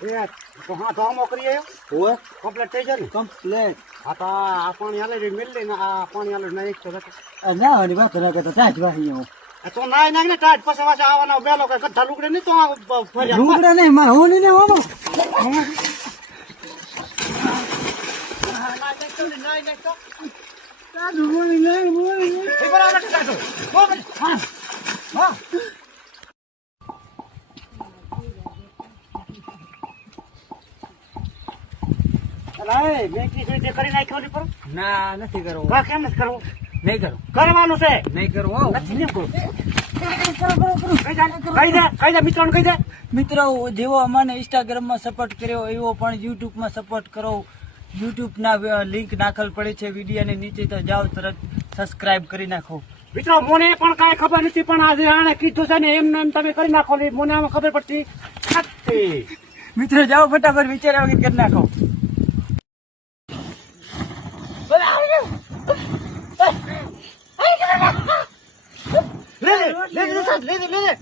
એ તો હા ધોમો કરી આવ્યો હોય કમ્પ્લીટ થઈ જાય ને કમ્પ્લેટ. આ તો આ પાણી હાલે મેળ લઈને આ પાણી હાલે ના એક તો ના હની વાત ના કરતા ત્યાં જ વાહી હું. તો નાય નાખ ને ટાઈટ પછી પાછા આવવાના બેલો કઈ કથા લુગડે નહીં તો આ ફર્યા લુગડા નહીં મારે હું નહીં હોનો. કરી નાખ્યો નહીં પણ ના નથી કરવું. કા કેમ નથી કરવું નહીં કરું. કરવાનું છે નહીં કરવું. નથી નહીં કરવું. કહી દે મિત્રોને કહી દે મિત્રો જેવો અમને ઇન્સ્ટાગ્રામમાં સપોર્ટ કર્યો એવો પણ યુટ્યુબમાં સપોર્ટ કરો. યુટ્યુબના લિંક નાખેલ પડી છે વિડીયોની નીચે, તો જાઓ તરત સબસ્ક્રાઇબ કરી નાખો. મિત્રો મને પણ કાંઈ ખબર નથી પણ આજે આને કીધું છે ને એમને એમ તમે કરી નાખો મને આમાં ખબર પડતી નથી. મિત્રો જાઓ ફટાફટ વિચાર્યા વગર કરી નાખો. લે લે લે લે લે લે લે લે લે